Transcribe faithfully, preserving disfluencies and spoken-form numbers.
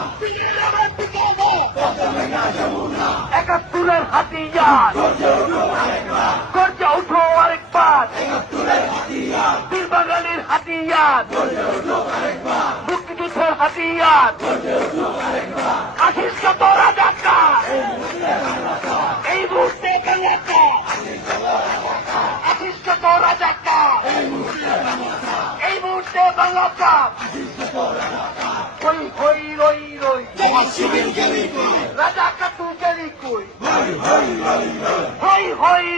একাত্তরের হাতিয়ার গর্জে উঠো আরেকবার, বীর বাঙালির হাতিয়ার, মুক্তিযুদ্ধের হাতিয়ার, আশিস কত রাজাকার এই মুহূর্তে বাংলাকার, আশিস কত রাজাকার এই মুহূর্তে বাংলাকার। হই হই রই রই রাজাকার তুই গেলি কই, হই হই